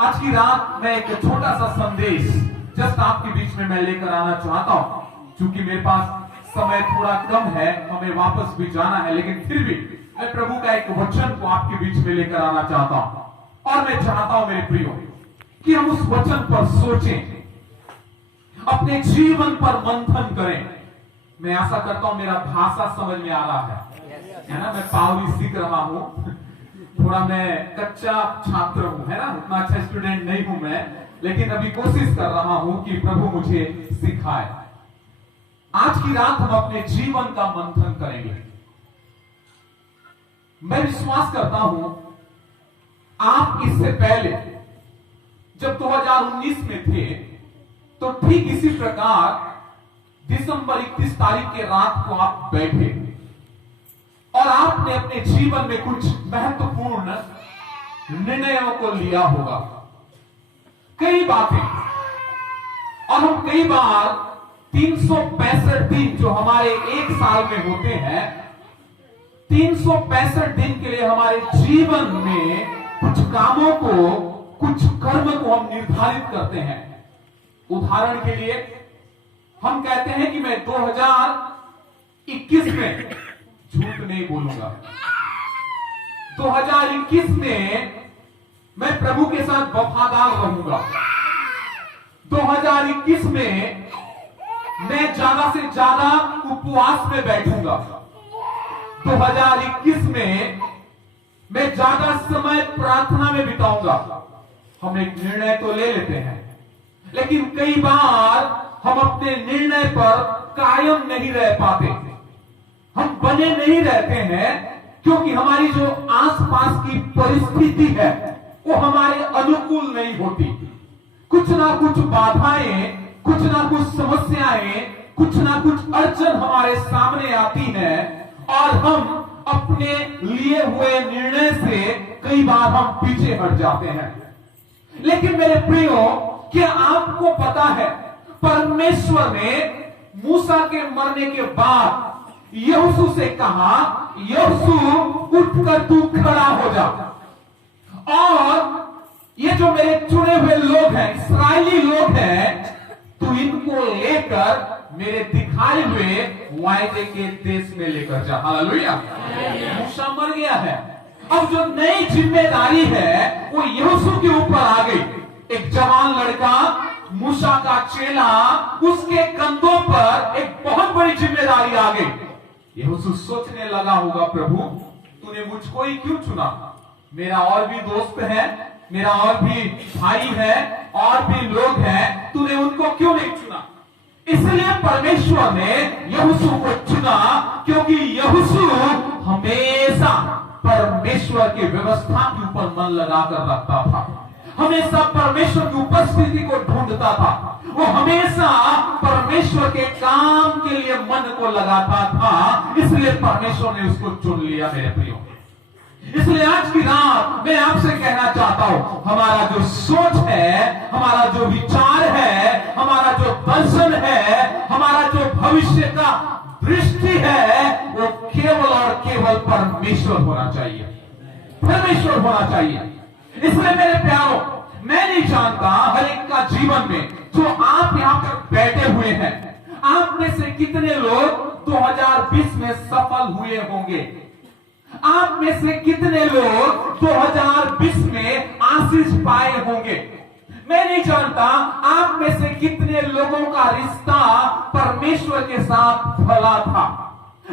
आज की रात मैं एक छोटा सा संदेश जस्ट आपके बीच में मैं लेकर आना चाहता हूं। क्योंकि मेरे पास समय थोड़ा कम है, हमें वापस भी जाना है, लेकिन फिर भी मैं प्रभु का एक वचन को आपके बीच में लेकर आना चाहता हूं। और मैं चाहता हूं मेरे प्रियो कि हम उस वचन पर सोचें, अपने जीवन पर मंथन करें। मैं आशा करता हूं मेरा भाषा समझ में आ रहा है ना। मैं पावली सीख रहा हूं, थोड़ा मैं कच्चा छात्र हूं, है ना, उतना अच्छा स्टूडेंट नहीं हूं मैं, लेकिन अभी कोशिश कर रहा हूं कि प्रभु मुझे सिखाए। आज की रात हम अपने जीवन का मंथन करेंगे। मैं विश्वास करता हूं आप इससे पहले जब 2019 में थे तो ठीक इसी प्रकार दिसंबर 31 तारीख के रात को आप बैठे और आपने अपने जीवन में कुछ महत्वपूर्ण निर्णयों को लिया होगा। कई बातें, और हम कई बार 365 दिन जो हमारे एक साल में होते हैं, 365 दिन के लिए हमारे जीवन में कुछ कामों को, कुछ कर्म को हम निर्धारित करते हैं। उदाहरण के लिए हम कहते हैं कि मैं 2021 में, झूठ नहीं बोलूंगा, 2021 में मैं प्रभु के साथ वफादार रहूंगा। 2021 में मैं ज्यादा से ज्यादा उपवास में बैठूंगा। 2021 में मैं ज्यादा समय प्रार्थना में बिताऊंगा। हम एक निर्णय तो ले लेते हैं, लेकिन कई बार हम अपने निर्णय पर कायम नहीं रह पाते, हम बने नहीं रहते हैं, क्योंकि हमारी जो आसपास की परिस्थिति है वो हमारे अनुकूल नहीं होती। कुछ ना कुछ बाधाएं, कुछ ना कुछ समस्याएं, कुछ ना कुछ अड़चन हमारे सामने आती है और हम अपने लिए हुए निर्णय से कई बार हम पीछे हट जाते हैं। लेकिन मेरे प्रियो, क्या आपको पता है परमेश्वर ने मूसा के मरने के बाद यहोशू से कहा, यहोशू उठकर तू खड़ा हो जा, और ये जो मेरे चुने हुए लोग हैं, इस्राएली लोग हैं, तू इनको लेकर मेरे दिखाए हुए वायदे के देश में लेकर जा। हालेलुया। मूसा मर गया है, अब जो नई जिम्मेदारी है वो यहोशू के ऊपर आ गई। एक जवान लड़का, मूसा का चेला, उसके कंधों पर एक बहुत बड़ी जिम्मेदारी आ गई। यहोशू सोचने लगा होगा, प्रभु तूने मुझको ही क्यों चुना? मेरा और भी दोस्त है, मेरा और भी भाई है, और भी लोग हैं, तूने उनको क्यों नहीं चुना? इसलिए परमेश्वर ने यहोशू को चुना, क्योंकि यहोशू हमेशा परमेश्वर की व्यवस्था के ऊपर मन लगाकर रखता था, हमेशा परमेश्वर की उपस्थिति को ढूंढता था, वो हमेशा परमेश्वर के काम के लिए मन को लगाता था। इसलिए परमेश्वर ने उसको चुन लिया मेरे प्रियो। इसलिए आज की रात मैं आपसे कहना चाहता हूं, हमारा जो सोच है, हमारा जो विचार है, हमारा जो दर्शन है, हमारा जो भविष्य का दृष्टि है, वो केवल और केवल परमेश्वर होना चाहिए, परमेश्वर होना चाहिए। इसलिए मेरे प्यारों, मैं नहीं जानता हर एक का जीवन में, जो आप यहां पर बैठे हुए हैं, आप में से कितने लोग 2020 में सफल हुए होंगे? आप में से कितने लोग 2020 में आशीष पाए होंगे? मैं नहीं जानता आप में से कितने लोगों का रिश्ता परमेश्वर के साथ फला था,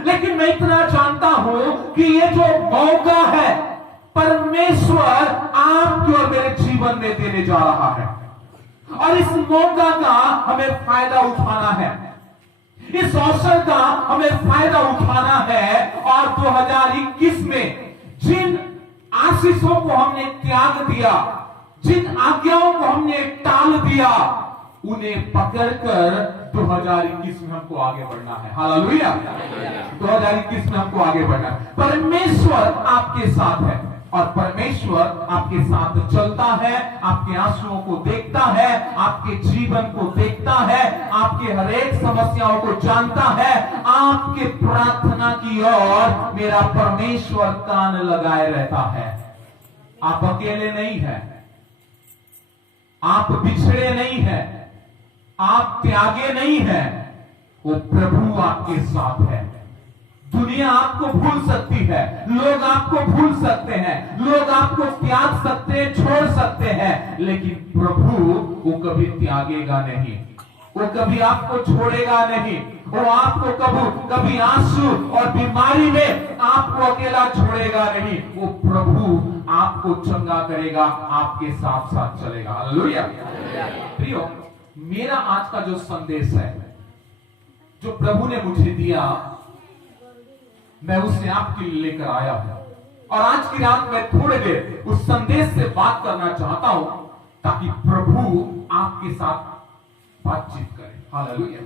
लेकिन मैं इतना जानता हूं कि ये जो मौका है परमेश्वर आपके और मेरे जीवन में देने जा रहा है, और इस मौका का हमें फायदा उठाना है, इस अवसर का हमें फायदा उठाना है। और 2021 में जिन आशीषों को हमने त्याग दिया, जिन आज्ञाओं को हमने टाल दिया, उन्हें पकड़कर 2021 में हमको आगे बढ़ना है। हालेलुया। 2021 में हमको आगे बढ़ना है। परमेश्वर आपके साथ है, और परमेश्वर आपके साथ चलता है, आपके आंसुओं को देखता है, आपके जीवन को देखता है, आपके हर एक समस्याओं को जानता है, आपके प्रार्थना की ओर मेरा परमेश्वर कान लगाए रहता है। आप अकेले नहीं हैं, आप बिछड़े नहीं हैं, आप त्यागे नहीं हैं, वो प्रभु आपके साथ है। दुनिया आपको भूल सकती है, लोग आपको भूल सकते हैं, लोग आपको त्याग सकते हैं, छोड़ सकते हैं, लेकिन प्रभु वो कभी त्यागेगा नहीं, वो कभी आपको छोड़ेगा नहीं, वो आपको कभी आंसू और बीमारी में आपको अकेला छोड़ेगा नहीं। वो प्रभु आपको चंगा करेगा, आपके साथ साथ चलेगा। हालेलुया। प्रियो, मेरा आज का जो संदेश है, जो प्रभु ने मुझे दिया, मैं उसे आपके लिए लेकर आया हूं। और आज की रात मैं थोड़ी देर उस संदेश से बात करना चाहता हूं, ताकि प्रभु आपके साथ बातचीत करें। हालेलुया।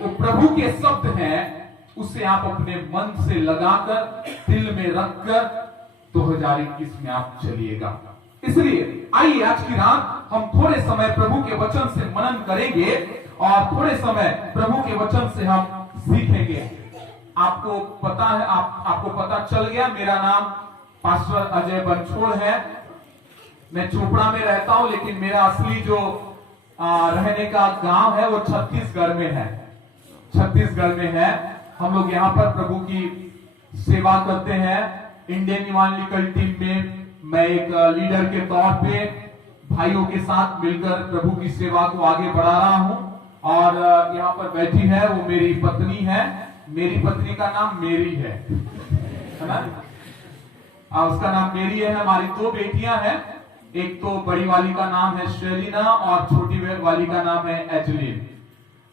वो प्रभु के शब्द हैं, उसे आप अपने मन से लगाकर, दिल में रखकर 2021 में आप चलिएगा। इसलिए आइए आज की रात हम थोड़े समय प्रभु के वचन से मनन करेंगे और थोड़े समय प्रभु के वचन से हम सीखेंगे। आपको पता है, आपको पता चल गया, मेरा नाम पास्टर अजय बनछोड़ है। मैं चोपड़ा में रहता हूं, लेकिन मेरा असली जो रहने का गांव है वो छत्तीसगढ़ में है। छत्तीसगढ़ में है। हम लोग यहाँ पर प्रभु की सेवा करते हैं। इंडियन इवांजेलिकल टीम में मैं एक लीडर के तौर पे भाइयों के साथ मिलकर प्रभु की सेवा को आगे बढ़ा रहा हूं। और यहाँ पर बैठी है वो मेरी पत्नी है। मेरी पत्नी का नाम मेरी है ना? उसका नाम मेरी है। हमारी 2 बेटियां हैं। एक तो बड़ी वाली का नाम है शेलिना और छोटी वाली का नाम है एजलिन।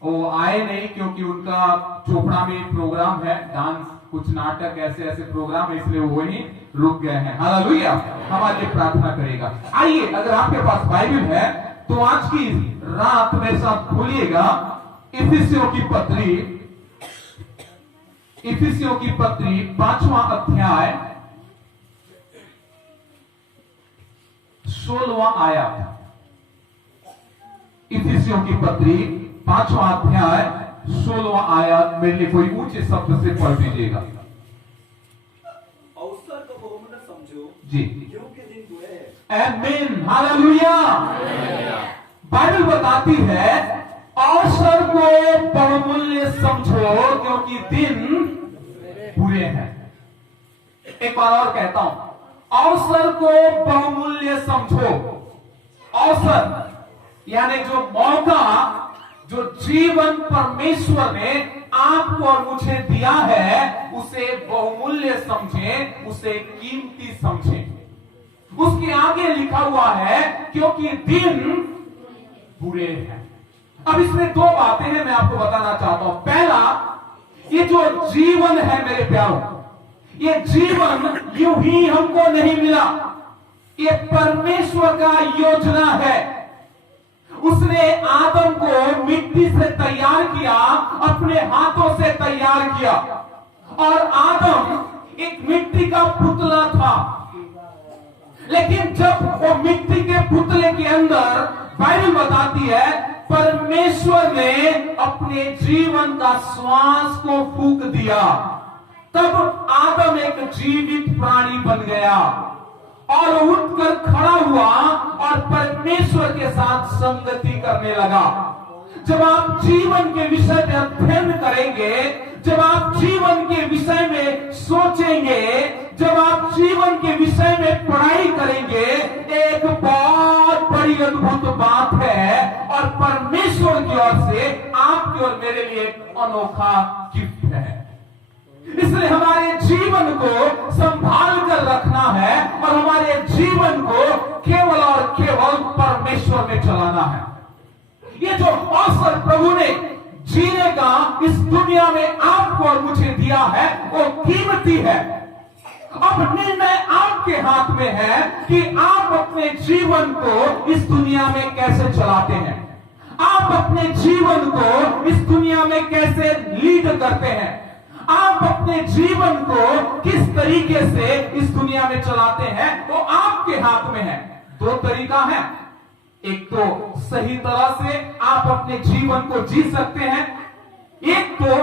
वो आए नहीं क्योंकि उनका चोपड़ा में प्रोग्राम है, डांस, कुछ नाटक, ऐसे प्रोग्राम है, इसलिए वो ही रुक गए हैं। हालेलुया। हमारे लिए प्रार्थना करेगा। आइए, अगर आपके पास बाइबल है तो आज की रात मेरे साथ खोलिएगा इफिसियों की पत्री 5वां अध्याय 16वां आयत। इफिसियों की पत्री 5वां अध्याय 16वां आयत मेरे लिए कोई ऊंचे शब्द से पढ़ दीजिएगा। अवसर को बहुमूल्य समझो जी, क्योंकि दिन बुरे हैं। आमीन। हालेलुया। बाइबल बताती है अवसर को बहुमूल्य समझो क्योंकि दिन बुरे हैं। एक बार और कहता हूं, अवसर को बहुमूल्य समझो। अवसर यानी जो मौका, जो जीवन परमेश्वर ने आपको और मुझे दिया है, उसे बहुमूल्य समझें, उसे कीमती समझें। उसके आगे लिखा हुआ है क्योंकि दिन बुरे हैं। अब इसमें 2 बातें हैं, मैं आपको बताना चाहता हूं। पहला, ये जो जीवन है मेरे प्यारों, ये जीवन यूं ही हमको नहीं मिला, ये परमेश्वर का योजना है। उसने आदम को मिट्टी से तैयार किया, अपने हाथों से तैयार किया, और आदम एक मिट्टी का पुतला था। लेकिन जब वो मिट्टी के पुतले के अंदर, बाइबल बताती है, परमेश्वर ने अपने जीवन का श्वास को फूंक दिया, तब आदम एक जीवित प्राणी बन गया और उठकर खड़ा हुआ और परमेश्वर के साथ संगति करने लगा। जब आप जीवन के विषय में अध्ययन करेंगे, जब आप जीवन के विषय में सोचेंगे, जब आप जीवन के विषय में पढ़ाई करेंगे, एक बहुत बड़ी अद्भुत बात है और परमेश्वर की ओर से आपकी और मेरे लिए एक अनोखा गिफ्ट है। इसलिए हमारे जीवन को संभाल कर रखना है और हमारे जीवन को केवल और केवल परमेश्वर में चलाना है। ये जो अवसर प्रभु ने जीने का इस दुनिया में आपको और मुझे दिया है, वो कीमती है। अब निर्णय आपके हाथ में है कि आप अपने जीवन को इस दुनिया में कैसे चलाते हैं, आप अपने जीवन को इस दुनिया में कैसे लीड करते हैं, आप अपने जीवन को किस तरीके से इस दुनिया में चलाते हैं, वो आपके हाथ में है। 2 तरीका है। एक तो सही तरह से आप अपने जीवन को जी सकते हैं, एक तो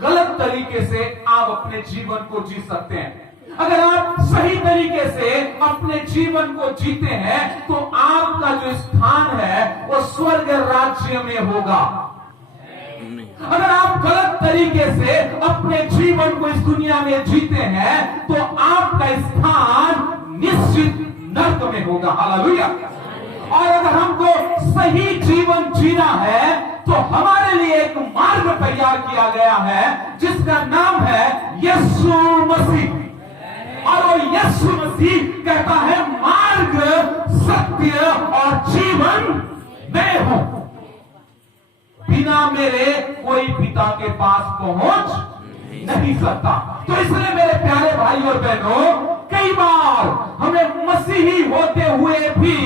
गलत तरीके से आप अपने जीवन को जी सकते हैं। अगर आप सही तरीके से अपने जीवन को जीते हैं तो आपका आपका जो स्थान है वो स्वर्ग राज्य में होगा। अगर आप गलत तरीके से अपने जीवन को इस दुनिया में जीते हैं तो आपका स्थान निश्चित नर्क में होगा। हालेलुया। और अगर हमको सही जीवन जीना है तो हमारे लिए एक मार्ग तैयार किया गया है जिसका नाम है यीशु मसीह। और वो यीशु मसीह कहता है मार्ग, सत्य और जीवन मैं हूं, बिना मेरे कोई पिता के पास पहुंच नहीं सकता। तो इसलिए मेरे प्यारे भाई और बहनों, कई बार हमें मसीही होते हुए भी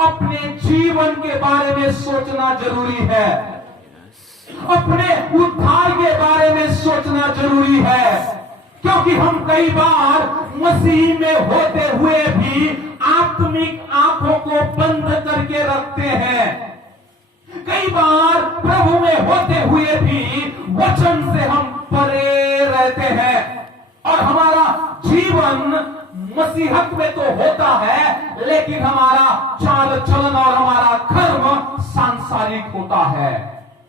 अपने जीवन के बारे में सोचना जरूरी है, अपने उद्धार के बारे में सोचना जरूरी है, क्योंकि हम कई बार मसीह में होते हुए भी आत्मिक आंखों को बंद करके रखते हैं। कई बार प्रभु में होते हुए भी वचन से हम परे रहते हैं और हमारा जीवन मसीहत में तो होता है लेकिन हमारा चाल चलन और हमारा कर्म सांसारिक होता है।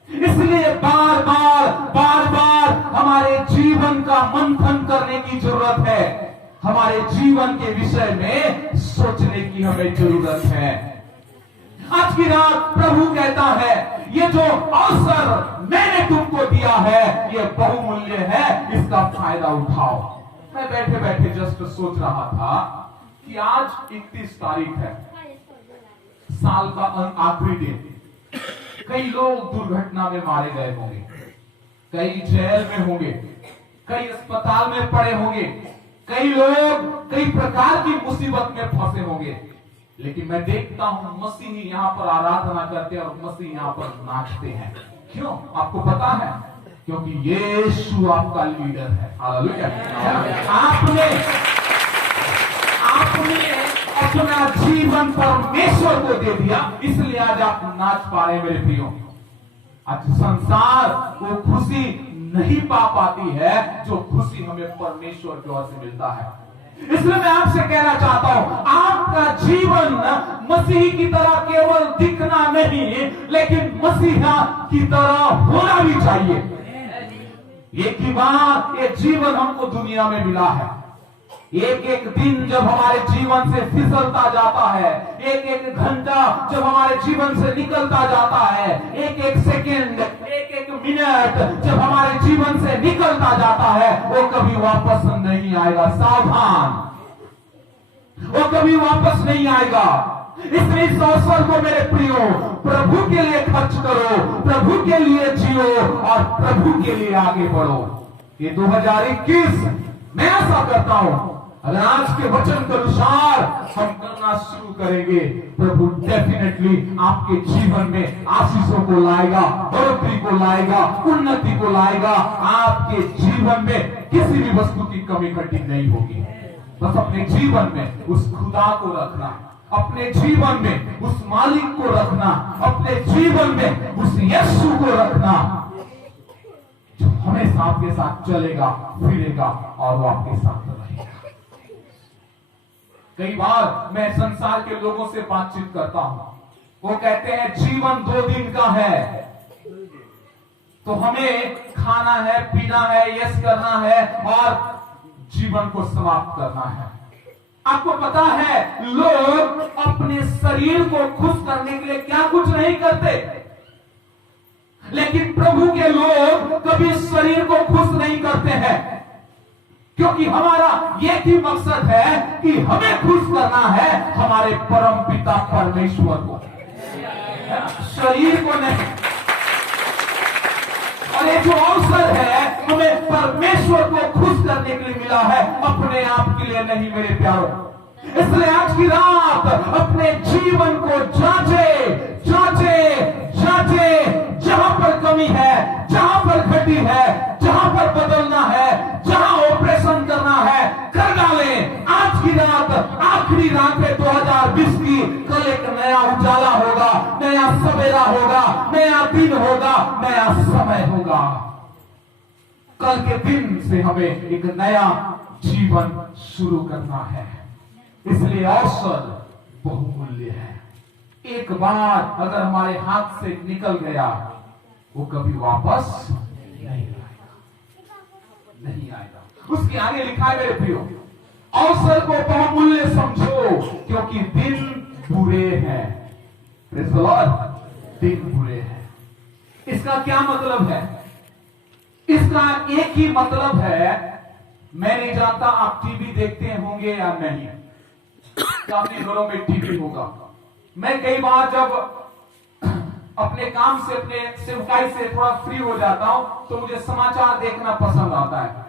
इसलिए बार बार हमारे जीवन का मंथन करने की जरूरत है, हमारे जीवन के विषय में सोचने की हमें जरूरत है। आज की रात प्रभु कहता है ये जो अवसर मैंने तुमको दिया है ये बहुमूल्य है, इसका फायदा उठाओ। मैं बैठे बैठे जस्ट सोच रहा था कि आज 31 तारीख है, साल का आखिरी दिन। कई लोग दुर्घटना में मारे गए होंगे, कई जेल में होंगे, कई अस्पताल में पड़े होंगे, कई लोग कई प्रकार की मुसीबत में फंसे होंगे। लेकिन मैं देखता हूं मसीही यहाँ पर आराधना करते हैं और मसीह यहाँ पर नाचते हैं। क्यों? आपको पता है? क्योंकि यीशु आपका लीडर है। हालेलुया। आपने अपना जीवन परमेश्वर को दे दिया, इसलिए आज आप नाच पा रहे हैं मेरे प्रियो। आज संसार वो खुशी नहीं पा पाती है जो खुशी हमें परमेश्वर की ओर से मिलता है। इसलिए मैं आपसे कहना चाहता हूं, आपका जीवन मसीह की तरह केवल दिखना नहीं लेकिन मसीहा की तरह होना भी चाहिए। एक ही बात, ये जीवन हमको दुनिया में मिला है। एक एक दिन जब हमारे जीवन से फिसलता जाता है, एक एक घंटा जब हमारे जीवन से निकलता जाता है, एक एक सेकंड, एक एक मिनट जब हमारे जीवन से निकलता जाता है, वो कभी वापस नहीं आएगा। सावधान, वो कभी वापस नहीं आएगा। इसलिए इस अवसर को मेरे प्रियो प्रभु के लिए खर्च करो, प्रभु के लिए जियो और प्रभु के लिए आगे बढ़ो। ये 2021 मैं ऐसा करता हूं, अगर आज के वचन के अनुसार हम करना शुरू करेंगे, प्रभु डेफिनेटली आपके जीवन में आशीषों को लाएगा, बढ़ोतरी को लाएगा, उन्नति को लाएगा। आपके जीवन में किसी भी वस्तु की कमी घटी नहीं होगी। बस अपने जीवन में उस खुदा को रखना, अपने जीवन में उस मालिक को रखना, अपने जीवन में उस यीशु को रखना जो हमेशा आपके साथ चलेगा फिरेगा और वो आपके साथ रहेगा। कई बार मैं संसार के लोगों से बातचीत करता हूं, वो कहते हैं जीवन 2 दिन का है, तो हमें खाना है, पीना है, यश करना है और जीवन को समाप्त करना है। आपको पता है लोग अपने शरीर को खुश करने के लिए क्या कुछ नहीं करते, लेकिन प्रभु के लोग कभी शरीर को खुश नहीं करते हैं, क्योंकि हमारा एक ही मकसद है कि हमें खुश करना है हमारे परम पिता परमेश्वर को, शरीर को नहीं। और ये जो अवसर है हमें परमेश्वर को खुश करने के लिए मिला है, अपने आप के लिए नहीं मेरे प्यारों। इसलिए आज की रात अपने जीवन को जांचे, जहां पर कमी है, जहां पर घटी है, जहां पर बदलना है, जहां ऑपरेशन करना है, कर डालें। आज की रात आखिरी रात है 2020 की। कल एक नया उजाला होगा, नया सवेरा होगा, नया दिन होगा, नया समय होगा। कल के दिन से हमें एक नया जीवन शुरू करना है, इसलिए अवसर बहुमूल्य है। एक बार अगर हमारे हाथ से निकल गया वो कभी वापस नहीं आएगा। उसके आगे लिखा है मेरे प्रियो, अवसर को बहुमूल्य समझो क्योंकि दिन बुरे हैं। प्रेज़ द लॉर्ड, दिन बुरे हैं। इसका क्या मतलब है? इसका एक ही मतलब है, मैं नहीं जानता आप टीवी देखते होंगे या नहीं, काफी घरों में टीवी होगा। मैं कई बार जब अपने काम से, अपने सेवकाई से थोड़ा फ्री हो जाता हूं तो मुझे समाचार देखना पसंद आता है।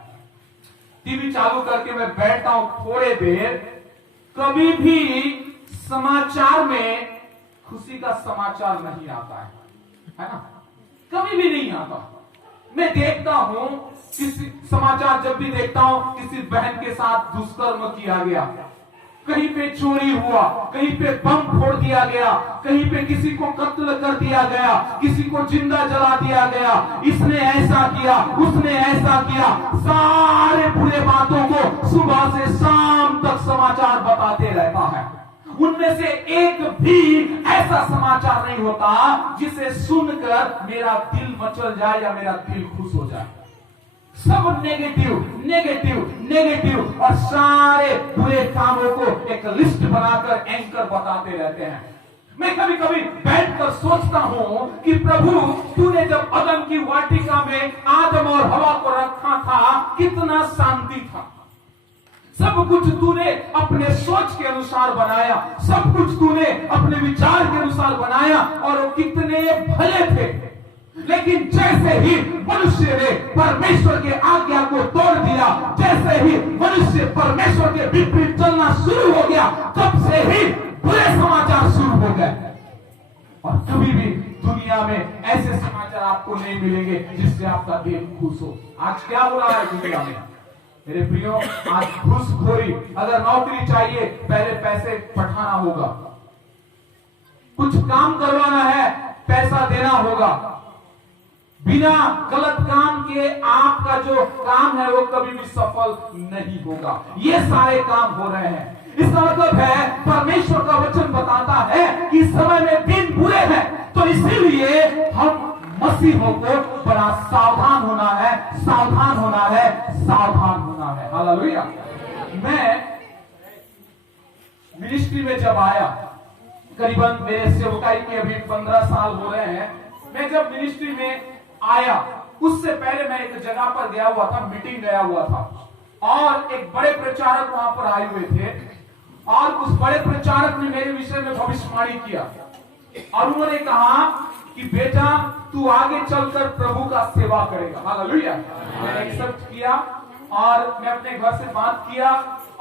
टीवी चालू करके मैं बैठता हूं थोड़े देर, कभी भी समाचार में खुशी का समाचार नहीं आता है ना? कभी भी नहीं आता। मैं देखता हूं किसी समाचार जब भी देखता हूं किसी बहन के साथ दुष्कर्म किया गया, कहीं पे चोरी हुआ, कहीं पे बम फोड़ दिया गया, कहीं पे किसी को कत्ल कर दिया गया, किसी को जिंदा जला दिया गया, इसने ऐसा किया, उसने ऐसा किया, सारे बुरे बातों को सुबह से शाम तक समाचार बताते रहता है। उनमें से एक भी ऐसा समाचार नहीं होता जिसे सुनकर मेरा दिल मचल जाए या मेरा दिल खुश हो जाए। सब नेगेटिव नेगेटिव नेगेटिव और सारे बुरे कामों को एक लिस्ट बनाकर एंकर बताते रहते हैं। मैं कभी कभी बैठकर सोचता हूं कि प्रभु, तूने जब अदन की वाटिका में आदम और हवा को रखा था कितना शांति था। सब कुछ तूने अपने सोच के अनुसार बनाया, सब कुछ तूने अपने विचार के अनुसार बनाया और वो कितने भले थे। लेकिन जैसे ही मनुष्य ने परमेश्वर के आज्ञा को तोड़ दिया, जैसे ही मनुष्य परमेश्वर के विपरीत चलना शुरू हो गया, तब से ही बुरे समाचार शुरू हो गए। और कभी भी दुनिया में ऐसे समाचार आपको नहीं मिलेंगे जिससे आपका दिल खुश हो। आज क्या हो रहा है दुनिया में मेरे प्रियो? आज घूसखोरी, अगर नौकरी चाहिए पहले पैसे पठाना होगा, कुछ काम करवाना है पैसा देना होगा, बिना गलत काम के आपका जो काम है वो कभी भी सफल नहीं होगा। ये सारे काम हो रहे हैं। इसका मतलब है परमेश्वर का वचन बताता है कि समय में दिन बुरे हैं, तो इसीलिए हम मसीहों को बड़ा सावधान होना है, सावधान होना है, सावधान होना है। हालेलुया। मैं मिनिस्ट्री में जब आया, करीबन मेरे सेवकाई के अभी 15 साल हो रहे हैं, मैं जब मिनिस्ट्री में आया उससे पहले मैं एक जगह पर गया हुआ था, मीटिंग गया हुआ था, और एक बड़े प्रचारक वहां पर आए हुए थे और उस बड़े प्रचारक ने मेरे विषय में भविष्यवाणी किया और उन्होंने कहा कि बेटा तू आगे चलकर प्रभु का सेवा करेगा। हालेलुया। मैंने एक्सेप्ट किया और मैं अपने घर से बात किया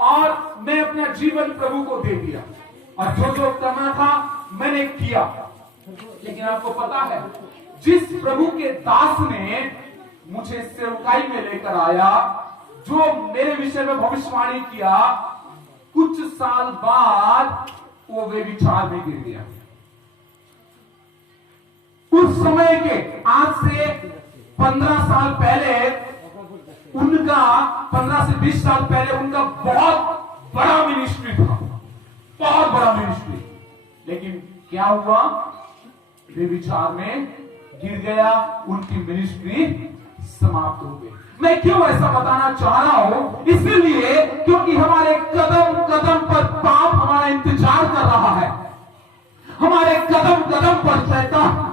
और मैं अपना जीवन प्रभु को दे दिया और जो जो करना था मैंने किया। लेकिन आपको पता है, जिस प्रभु के दास ने मुझे सेवकाई में लेकर आया, जो मेरे विषय में भविष्यवाणी किया, कुछ साल बाद वो व्यभिचार में गिर गया। उस समय के आज से 15 साल पहले उनका, 15 से 20 साल पहले उनका बहुत बड़ा मिनिस्ट्री था, बहुत बड़ा मिनिस्ट्री। लेकिन क्या हुआ? व्यभिचार में गिर गया, उनकी मिनिस्ट्री समाप्त हो गई। मैं क्यों ऐसा बताना चाह रहा हूं? इसीलिए क्योंकि हमारे कदम कदम पर पाप हमारा इंतजार कर रहा है। हमारे कदम कदम पर शैतान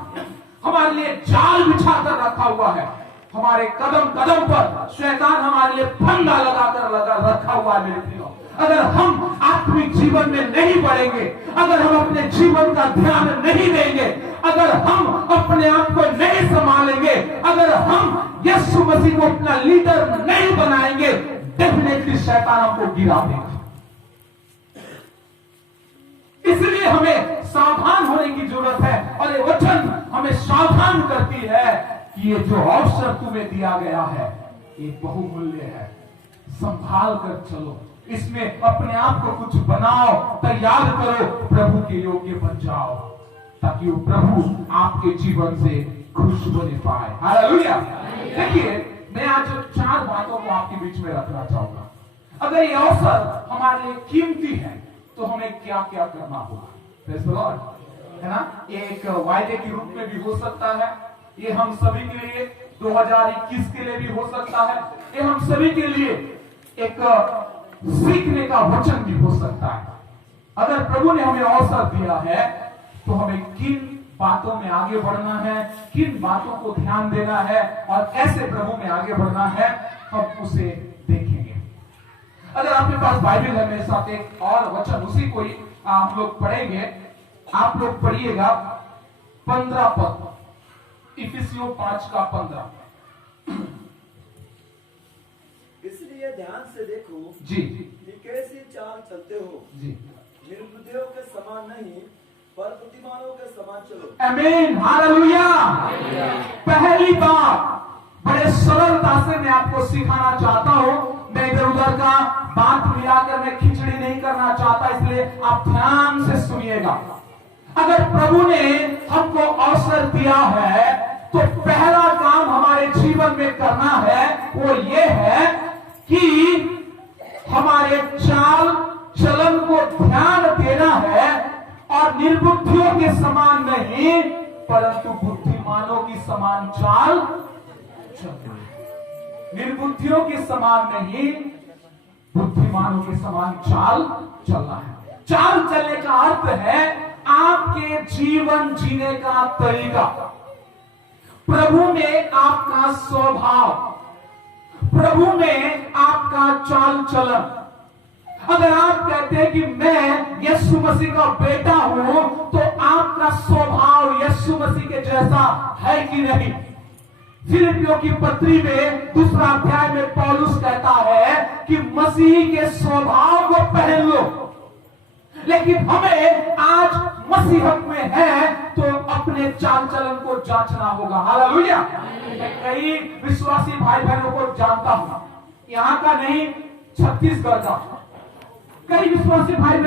हमारे लिए जाल बिछा कर रखा हुआ है। हमारे कदम कदम पर शैतान हमारे लिए फंदा लगाकर रखा हुआ है। मेरे प्रियो, अगर हम आत्मिक जीवन में नहीं बढ़ेंगे, अगर हम अपने जीवन का ध्यान नहीं देंगे, अगर हम अपने आप को नहीं संभालेंगे, अगर हम यीशु मसीह को अपना लीडर नहीं बनाएंगे, डेफिनेटली शैतान हमको गिरा देगा। इसलिए हमें सावधान होने की जरूरत है और ये वचन हमें सावधान करती है कि ये जो अवसर तुम्हें दिया गया है ये बहुमूल्य है, संभाल कर चलो, इसमें अपने आप को कुछ बनाओ, तैयार करो, प्रभु के योग्य बन जाओ, ताकि वो प्रभु आपके जीवन से खुश होने पाए। हालेलुया। देखिए, मैं आज 4 बातों को आपके बीच में रखना चाहूंगा। अगर ये अवसर हमारे लिए कीमती है तो हमें क्या क्या करना होगा? Praise the Lord. है ना, ये एक वायदे के रूप में भी हो सकता है, ये हम सभी के लिए 2021 के लिए भी हो सकता है, ये हम सभी के लिए एक सीखने का वचन भी हो सकता है। अगर प्रभु ने हमें अवसर दिया है तो हमें किन बातों में आगे बढ़ना है, किन बातों को ध्यान देना है और कैसे प्रभु में आगे बढ़ना है, हम उसे देखेंगे। अगर आपके पास बाइबल है, मेरे साथ एक और वचन उसी को ही हम लोग पढ़ेंगे। आप लोग पढ़िएगा 15 पद, इफिसियों 5:15। इसलिए ध्यान से देखो जी कि कैसी चाल चलते हो, जी, निर्बुद्धियों के समान नहीं पर बुद्धिमानों के समान चलो। आमीन, हालेलुया। पहली बात बड़े सरलता से मैं आपको सिखाना चाहता हूं, मैं इधर उधर का बात मिलाकर मैं खिचड़ी नहीं करना चाहता, इसलिए आप ध्यान से सुनिएगा। अगर प्रभु ने हमको अवसर दिया है तो पहला काम हमारे जीवन में करना है वो ये है कि हमारे चाल चलन को ध्यान देना है और निर्बुद्धियों के समान नहीं परंतु बुद्धिमानों की समान चाल चलना है। निर्बुद्धियों के समान नहीं, बुद्धिमानों के समान चाल चलना है। चाल चलने का अर्थ है आपके जीवन जीने का तरीका, प्रभु में आपका स्वभाव, प्रभु में आपका चाल चलन। अगर आप कहते हैं कि मैं यीशु मसीह का बेटा हूं तो आपका स्वभाव यीशु मसीह के जैसा है कि नहीं। फिलिपियों की पत्री में 2 अध्याय में पौलुस कहता है कि मसीह के स्वभाव को पहन लो, लेकिन हमें आज मसीह में है तो अपने चाल चलन को जांचना होगा। हालेलुया। मैं कई विश्वासी भाई बहनों को जानता हूं, यहां का नहीं छत्तीसगढ़ का, कई विश्वासी भाई बहन